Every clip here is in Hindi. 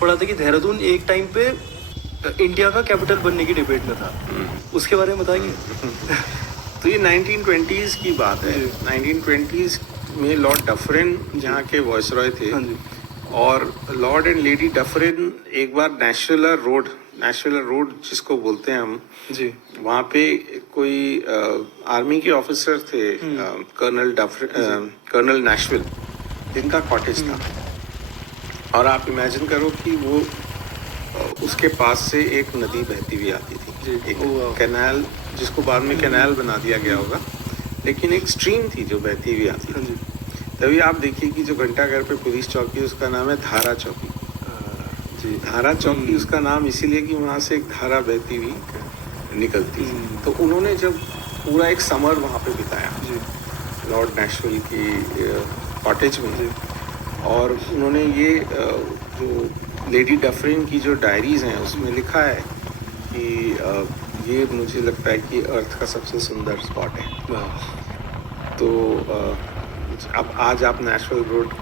पढ़ा था कि देहरादून एक टाइम पे इंडिया का कैपिटल बनने की डिबेट में था, उसके बारे में बताएंगे? तो ये 1920s की बात है। 1920s में लॉर्ड डफरिन यहाँ के वॉइसरॉय थे, हाँ जी। और लॉर्ड एंड लेडी डफरिन एक बार नेशनल रोड जिसको बोलते हैं हम जी। वहाँ पे कोई आर्मी के ऑफिसर थे, कर्नल नैशविल, जिनका कॉटेज था। और आप इमेजिन करो कि वो उसके पास से एक नदी बहती हुई आती थी, एक कैनाल, जिसको बाद में कैनाल बना दिया गया होगा, लेकिन एक स्ट्रीम थी जो बहती हुई आती थी। तभी आप देखिए कि जो घंटाघर पे पुलिस चौकी है उसका नाम है धारा चौकी। जी, धारा चौकी उसका नाम इसीलिए कि वहाँ से एक धारा बहती हुई निकलती थी। तो उन्होंने जब पूरा एक समर वहाँ पे बिताया लॉर्ड नैशविल की कॉटेज में, और उन्होंने ये जो लेडी डफरिन की जो डायरीज हैं उसमें लिखा है कि ये मुझे लगता है कि अर्थ का सबसे सुंदर स्पॉट है। तो अब आज आप नेशनल रोड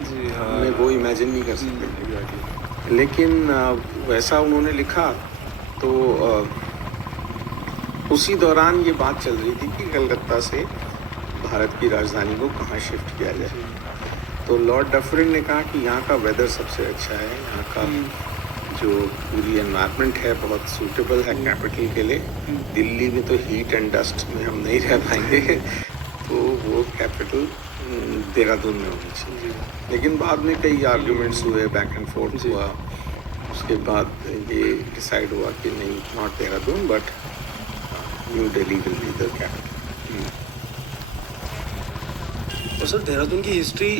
में वो इमेजिन नहीं कर सकते, लेकिन वैसा उन्होंने लिखा। तो उसी दौरान ये बात चल रही थी कि कलकत्ता से भारत की राजधानी को कहाँ शिफ्ट किया जाए। तो लॉर्ड डफरिन ने कहा कि यहाँ का वेदर सबसे अच्छा है, यहाँ का जो पूरी एनवायरनमेंट है बहुत सूटेबल है कैपिटल के लिए। दिल्ली में तो हीट एंड डस्ट में हम नहीं रह पाएंगे, तो वो कैपिटल देहरादून में होनी चाहिए। लेकिन बाद में कई आर्ग्यूमेंट्स हुए, बैक एंड फोर्थ हुआ, उसके बाद ये डिसाइड हुआ कि नहीं, not Dehradun but new Delhi will be the capital. और सर देहरादून की हिस्ट्री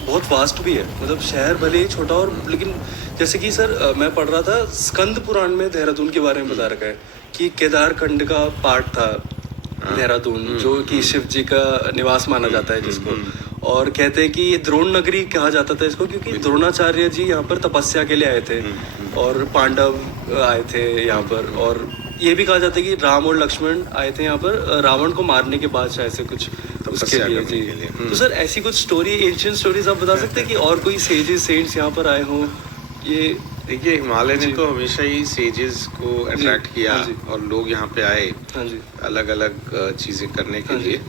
बहुत वास्ट भी है, मतलब शहर भले ही छोटा और, लेकिन जैसे कि सर मैं पढ़ रहा था स्कंद पुराण में देहरादून के बारे में बता रखा है कि केदार खंड का पार्ट था देहरादून, जो कि शिव जी का निवास माना जाता है जिसको, और कहते हैं कि ये द्रोण नगरी कहा जाता था इसको क्योंकि द्रोणाचार्य जी यहाँ पर तपस्या के लिए आए थे और पांडव आए थे यहाँ पर, और ये भी कहा जाता है कि राम और लक्ष्मण आए थे यहाँ पर रावण को मारने के बाद शायद से कुछ उसके लिए जी। तो सर ऐसी कुछ स्टोरी, एंशिएंट स्टोरीज आप बता सकते हैं कि और कोई सेजेस सेंट्स यहाँ पर आए हों? ये देखिए, हिमालय ने तो हमेशा ही सेजेस को अट्रैक्ट किया और लोग यहाँ पे आए अलग अलग चीजें करने के लिए,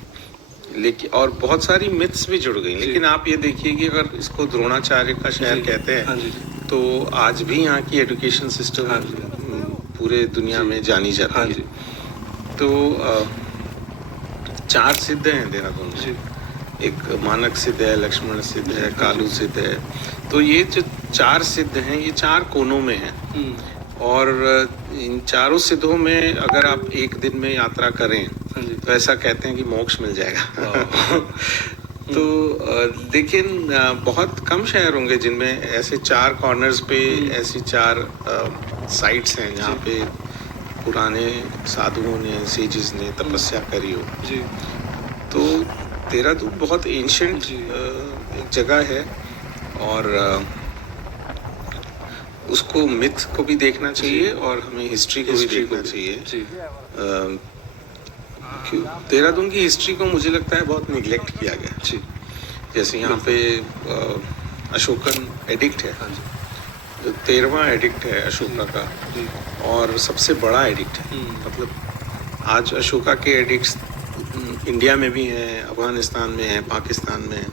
लेकिन और बहुत सारी मिथ्स भी जुड़ गई। लेकिन आप ये देखिए कि अगर इसको द्रोणाचार्य का शहर कहते हैं तो आज भी यहाँ की एजुकेशन सिस्टम पूरे दुनिया में जानी जाती है। तो 4 सिद्ध हैं देहरादून में, एक मानक सिद्ध है, लक्ष्मण सिद्ध है, कालू सिद्ध है। तो ये जो 4 सिद्ध हैं ये 4 कोनों में हैं, और इन चारों सिद्धों में अगर आप एक दिन में यात्रा करें तो ऐसा कहते हैं कि मोक्ष मिल जाएगा। तो लेकिन बहुत कम शहर होंगे जिनमें ऐसे 4 कॉर्नर्स पे ऐसी 4 साइट्स हैं जहाँ पे पुराने साधुओं ने, सेजेस ने तपस्या करी हो। तो देहरादून बहुत एंशिएंट एक जगह है, और उसको मिथ को भी देखना चाहिए और हमें हिस्ट्री को भी देखना चाहिए। देहरादून की हिस्ट्री को मुझे लगता है बहुत निगलेक्ट किया गया। जैसे यहाँ पे अशोकन एडिक्ट है, जो 13वां एडिक्ट है अशोका का, और सबसे बड़ा एडिक्ट है। मतलब आज अशोका के एडिक्ट्स इंडिया में भी हैं, अफगानिस्तान में है, पाकिस्तान में है।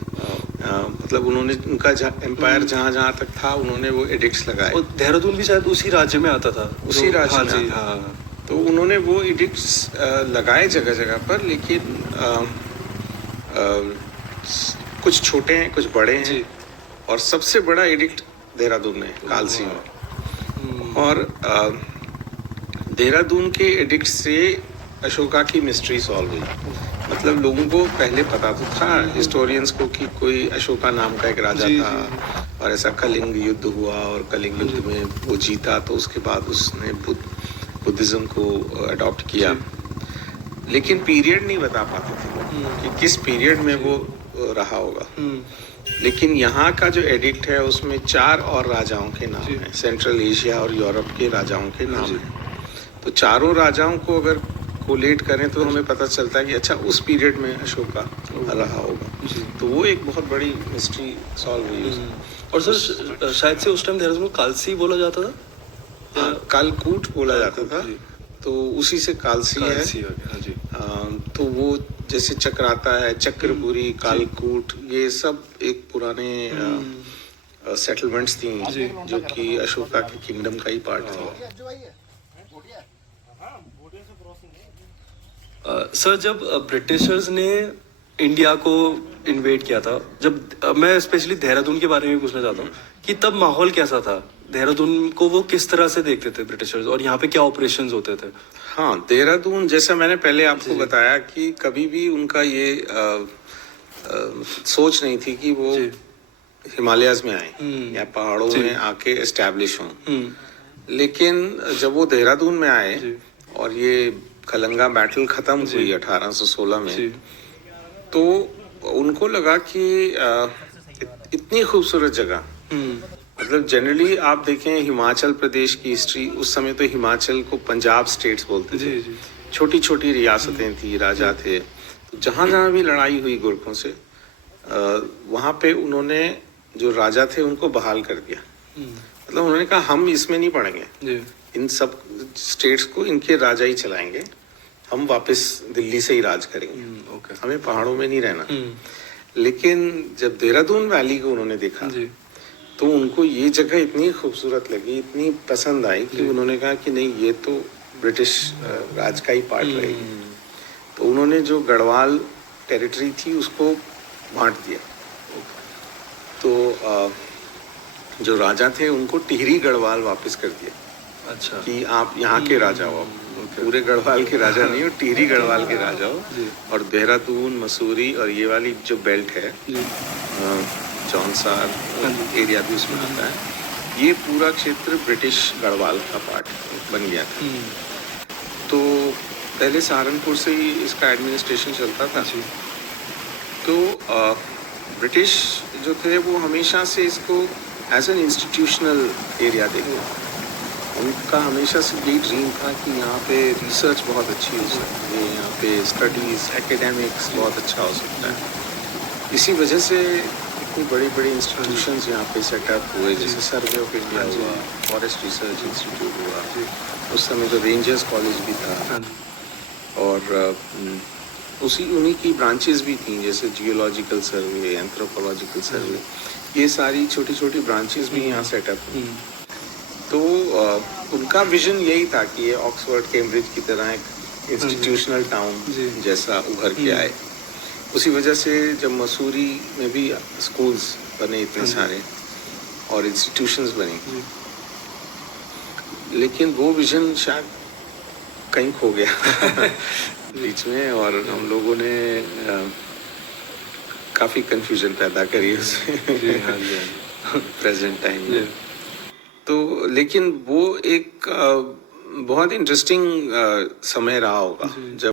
मतलब उन्होंने उनका एम्पायर जहाँ तक था उन्होंने वो एडिक्ट्स लगाए। और देहरादून भी शायद उसी राज्य में आता था, उसी राज्य में आता था। तो उन्होंने वो एडिक्ट्स लगाए जगह जगह पर, लेकिन कुछ छोटे हैं, कुछ बड़े हैं, और सबसे बड़ा एडिक्ट देहरादून में कालसी में। और देहरादून के एडिक्ट से अशोका की मिस्ट्री सॉल्व हुई। मतलब लोगों को पहले पता तो था, हिस्टोरियंस को, कि कोई अशोका नाम का एक राजा था और ऐसा कलिंग युद्ध हुआ, और कलिंग युद्ध में वो जीता, तो उसके बाद उसने बुद्धिज्म को अडॉप्ट किया। लेकिन पीरियड नहीं बता पाते थे कि किस पीरियड में वो रहा होगा। लेकिन यहाँ का जो एडिक्ट है उसमें 4 और राजाओं के नाम हैं, सेंट्रल एशिया और यूरोप के राजाओं के नाम हैं। तो चारों राजाओं को अगर कोलेट करें तो हमें पता चलता है कि अच्छा उस पीरियड में अशोका रहा होगा। जी। तो वो एक बहुत बड़ी मिस्ट्री सॉल्व हुई उसमें। और सर शायद से उस टाइम देहरादून को कालसी बोला जाता था। हाँ, कालकूट बोला जाता था, जी। तो उसी से कालसी है। कालसी हो गया, हाँ जी। तो वो जैसे चक्राता है, चक्रपुरी, कालकूट, ये सब एक पुराने सेटलमेंट्स थी जी। जो कि अशोका के किंगडम का ही पार्ट थी। सर जब ब्रिटिशर्स ने इंडिया को इन्वेड किया था, जब मैं स्पेशली देहरादून के बारे में पूछना चाहता हूँ कि तब माहौल कैसा था, देहरादून को वो किस तरह से देखते थे ब्रिटिशर्स, और यहाँ पे क्या ऑपरेशंस होते थे। हाँ, देहरादून जैसा मैंने पहले आपको बताया कि कभी भी उनका ये सोच नहीं थी कि वो जी। हिमालयाज में आए या पहाड़ों में आके एस्टैब्लिश हों। लेकिन जब वो देहरादून में आए जी। और ये खलंगा बैटल खत्म हुई 1816 में, जी। तो उनको लगा कि इतनी खूबसूरत जगह, मतलब जनरली आप देखें हिमाचल प्रदेश की हिस्ट्री, उस समय तो हिमाचल को पंजाब स्टेट्स बोलते थे। जी जी। छोटी छोटी रियासतें थी, राजा थे, तो जहाँ जहाँ भी लड़ाई हुई गोरखों से, वहाँ पे उन्होंने जो राजा थे उनको बहाल कर दिया। मतलब उन्होंने कहा हम इसमें नहीं पड़ेंगे, जी। इन सब स्टेट्स को इनके राजा ही चलाएंगे, हम वापस दिल्ली से ही राज करेंगे, ओके। हमें पहाड़ों में नहीं रहना। लेकिन जब देहरादून वैली को उन्होंने देखा जी। तो उनको ये जगह इतनी खूबसूरत लगी, इतनी पसंद आई कि उन्होंने कहा कि नहीं, ये तो ब्रिटिश राज का ही पार्ट रहेगी। तो उन्होंने जो गढ़वाल टेरिटरी थी उसको बांट दिया। तो जो राजा थे उनको टिहरी गढ़वाल वापस कर दिया। अच्छा। कि आप यहाँ के राजा हो, पूरे गढ़वाल के राजा नहीं हो, टिहरी गढ़वाल के राजा हो। और देहरादून, मसूरी और ये वाली जो बेल्ट है, जौनसार एरिया भी उसमें आता है, ये पूरा क्षेत्र ब्रिटिश गढ़वाल का पार्ट बन गया था। तो पहले सहारनपुर से ही इसका एडमिनिस्ट्रेशन चलता था। तो ब्रिटिश जो थे वो हमेशा से इसको एज एन इंस्टीट्यूशनल एरिया देखते हैं। उनका हमेशा से यही ड्रीम था कि यहाँ पे रिसर्च बहुत अच्छी हो सकती है, यहाँ पे स्टडीज़, एकेडमिक्स बहुत अच्छा हो सकता है। इसी वजह से इतनी बड़ी बड़ी इंस्टीट्यूशंस यहाँ पे सेटअप हुए, जैसे सर्वे ऑफ इंडिया हुआ, फॉरेस्ट रिसर्च इंस्टीट्यूट हुआ, उस समय तो रेंजर्स कॉलेज भी था, और उन्हीं की ब्रांचेस भी थी, जैसे जियोलॉजिकल सर्वे, एंथ्रोपोलॉजिकल सर्वे, ये सारी छोटी छोटी ब्रांचेस भी यहाँ सेटअप हुई। तो उनका विजन यही था कि ये ऑक्सफोर्ड, कैम्ब्रिज की तरह एक इंस्टीट्यूशनल टाउन जैसा उभर के आए। उसी वजह से जब मसूरी में भी स्कूल्स बने इतने सारे और इंस्टीट्यूशंस बनी, लेकिन वो विजन शायद कहीं खो गया बीच में, और हम लोगों ने काफ़ी कंफ्यूजन पैदा करी उसमें प्रेजेंट टाइम में। तो लेकिन वो एक बहुत इंटरेस्टिंग समय रहा होगा जब